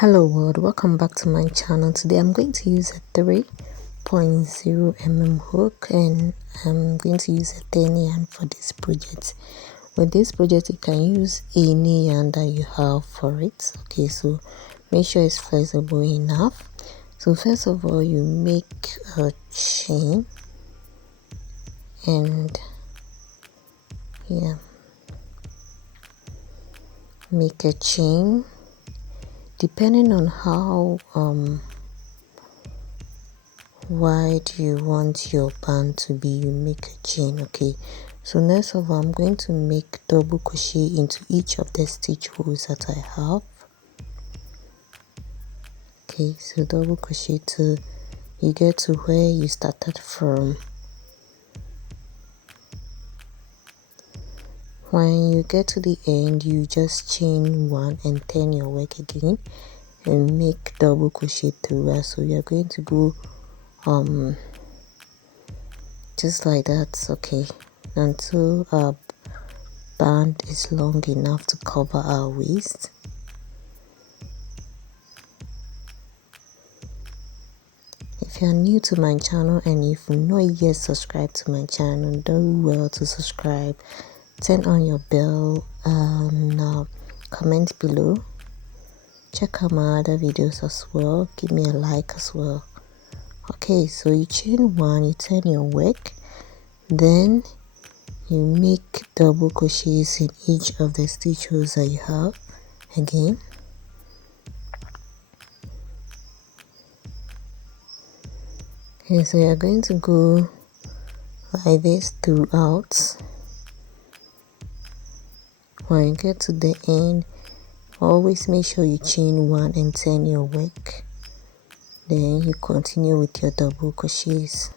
Hello world, welcome back to my channel. Today I'm going to use a 3.0 mm hook and I'm going to use a 10 yarn for this project. With this project you can use any yarn that you have for it. Okay, so make sure it's flexible enough. So first of all, you make a chain and make a chain depending on how wide you want your band to be. You make a chain. Okay, so next of all I'm going to make double crochet into each of the stitch holes that I have. Okay, so double crochet till you get to where you started from. When you get to the end, you just chain one and turn your work again and make double crochet throughout. So you're going to go just like that, okay, until our band is long enough to cover our waist. If you're new to my channel and if you've not yet subscribed to my channel, do well to subscribe, turn on your bell and comment below. Check out my other videos as well, give me a like as well. Okay, so you chain one, you turn your work, then you make double crochets in each of the stitch holes that you have again. Okay, so you're going to go like this throughout. When you get to the end, always make sure you chain one and turn your work. Then you continue with your double crochets.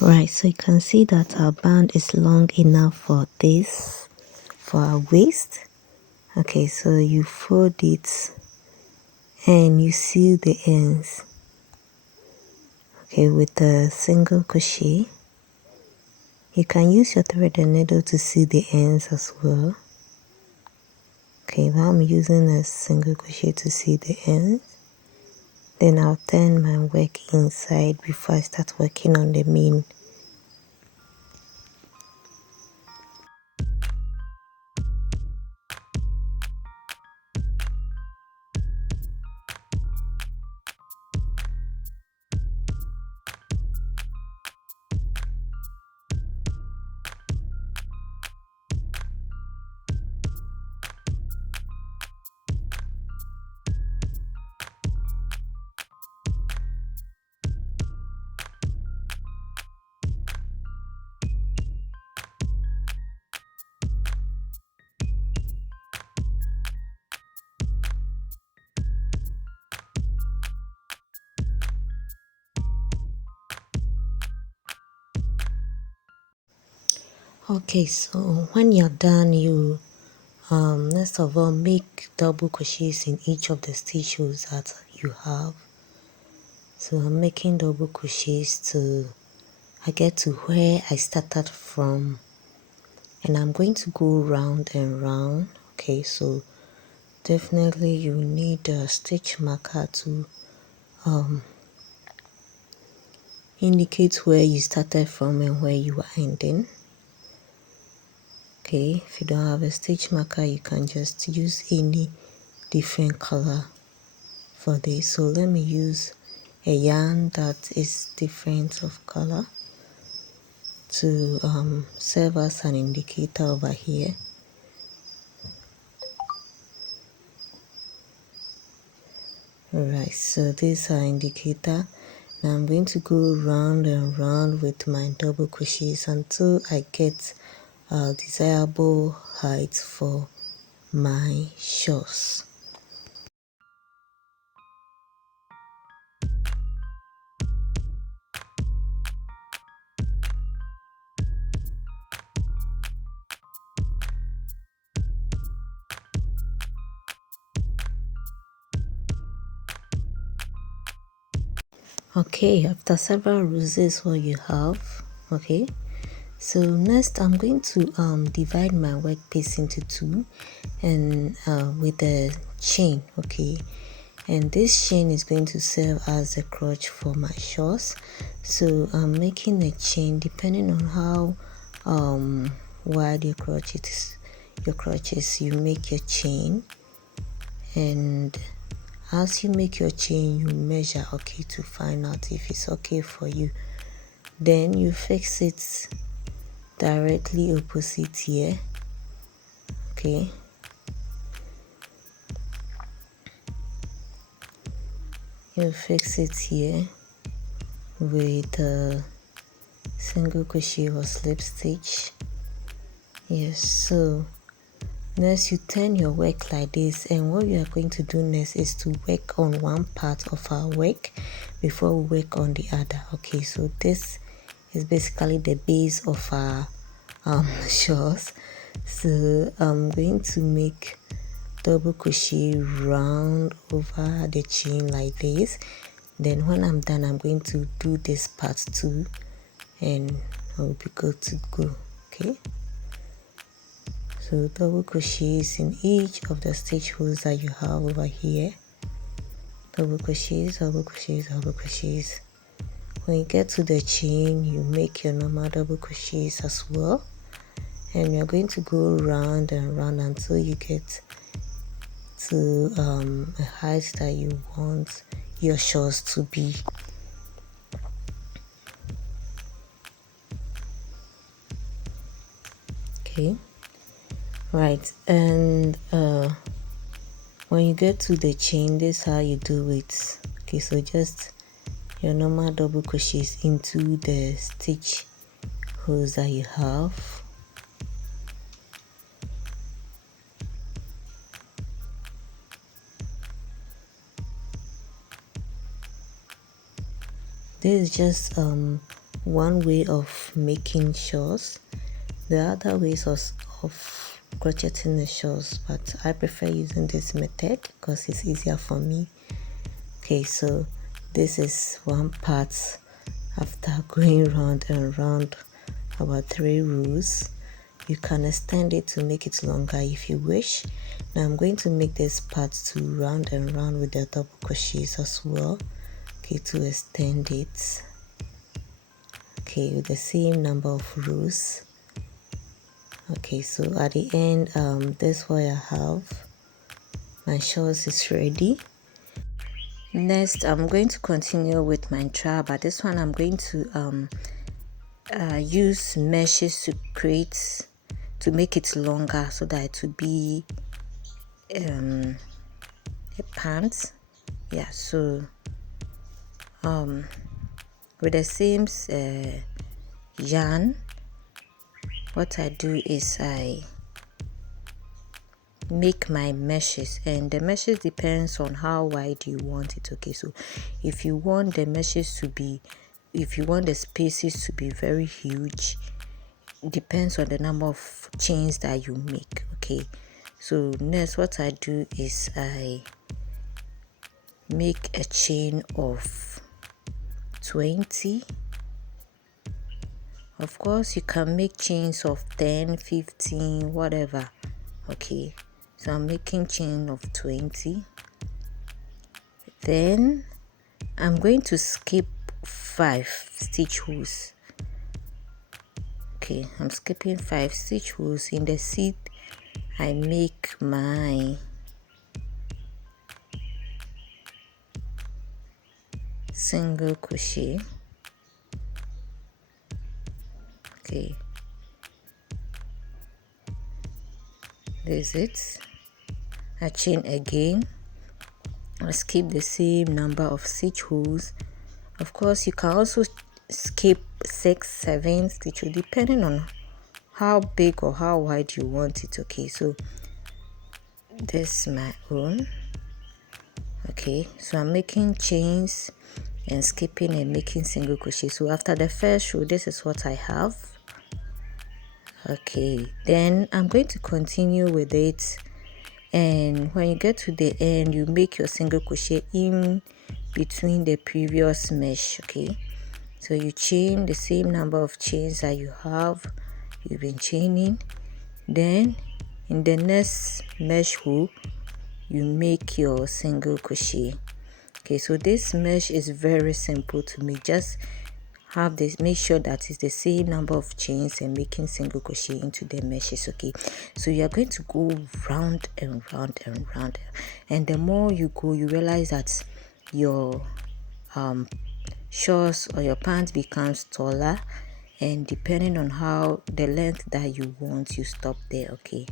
Right, so you can see that our band is long enough for this, for our waist. Okay, so you fold it and you seal the ends. Okay, with a single crochet. You can use your thread and needle to seal the ends as well. Okay, now I'm using a single crochet to seal the ends. Then I'll turn my work inside before I start working on the main. Okay, so when you're done, you next of all make double crochets in each of the stitch holes that you have. So I'm making double crochets till I get to where I started from, and I'm going to go round and round. Okay, so definitely you need a stitch marker to indicate where you started from and where you are ending. Okay, if you don't have a stitch marker, you can just use any different color for this. So let me use a yarn that is different of color to serve as an indicator over here. Alright, so this is our indicator. Now I'm going to go round and round with my double crochets until I get a desirable height for my shawls. Okay, after several rows, this is what you have. Okay, so next I'm going to divide my work piece into two, and with a chain. Okay, and this chain is going to serve as a crotch for my shawls. So I'm making a chain depending on how wide your crotch is. You make your chain, and as you make your chain, you measure, okay, to find out if it's okay for you. Then you fix it directly opposite here. Okay, you fix it here with a single crochet or slip stitch. Yes, so next you turn your work like this, and what we are going to do next is to work on one part of our work before we work on the other. Okay, so this is basically the base of our shawls. So I'm going to make double crochet round over the chain like this. Then when I'm done, I'm going to do this part too, and I'll be good to go. Okay, so double crochets in each of the stitch holes that you have over here. Double crochets, double crochets, double crochets. When you get to the chain, you make your normal double crochets as well, and you're going to go round and round until you get to a height that you want your shawls to be. Okay, right, and when you get to the chain, this is how you do it. Okay, so just your normal double crochets into the stitch holes that you have. This is just one way of making shawls. There are other ways of crocheting the shawls, but I prefer using this method because it's easier for me. Okay, so this is one part after going round and round about 3 rows. You can extend it to make it longer if you wish. Now I'm going to make this part to round and round with the double crochets as well. Okay, to extend it. Okay, with the same number of rows. Okay, so at the end, this is what I have. My shawls is ready. Next, I'm going to continue with my trap, but this one I'm going to use meshes to make it longer so that it will be a pants. Yeah, so with the same yarn, what I do is I make my meshes, and the meshes depends on how wide you want it. Okay, so if you want the meshes to be, if you want the spaces to be very huge, depends on the number of chains that you make. Okay, so next what I do is I make a chain of 20. Of course you can make chains of 10, 15, whatever. Okay, so I'm making chain of 20. Then I'm going to skip 5 stitch holes. Okay, I'm skipping 5 stitch holes. In the seat I make my single crochet. Okay, this is it. I chain again. I skip the same number of stitch holes. Of course, you can also skip 6, 7 stitches depending on how big or how wide you want it. Okay, so this is my own. Okay, so I'm making chains and skipping and making single crochet. So after the first row, this is what I have. Okay, then I'm going to continue with it, and when you get to the end, you make your single crochet in between the previous mesh. Okay, so you chain the same number of chains that you've been chaining. Then in the next mesh row, you make your single crochet. Okay, so this mesh is very simple to make. Just have this, make sure that it's the same number of chains and making single crochet into the meshes. Okay, so you're going to go round and round and round, and the more you go, you realize that your shorts or your pants becomes taller, and depending on how the length that you want, you stop there. Okay,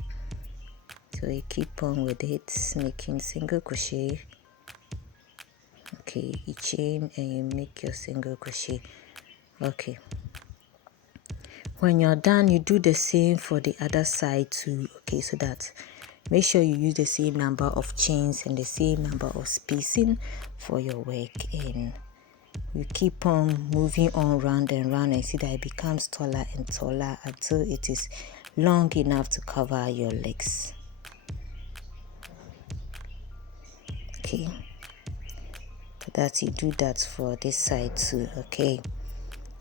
so you keep on with it, making single crochet. Okay, you chain and you make your single crochet. Okay, when you're done, you do the same for the other side too. Okay, so that make sure you use the same number of chains and the same number of spacing for your work, and you keep on moving on round and round and see that it becomes taller and taller until it is long enough to cover your legs. Okay, so that you do that for this side too. Okay,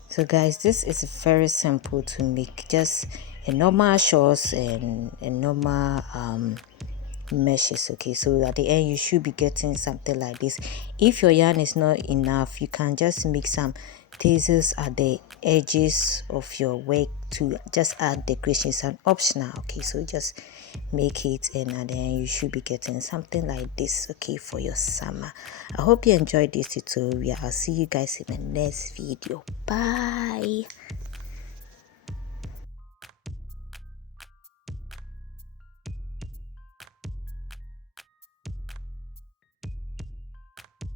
so guys, this is very simple to make, just a normal shorts and a normal meshes. Okay, so at the end you should be getting something like this. If your yarn is not enough, you can just make some tassels at the edges of your work to just add decoration. It's an optional. Okay, so just make it, and at the end you should be getting something like this. Okay, for your summer. I hope you enjoyed this tutorial. I'll see you guys in the next video. Bye.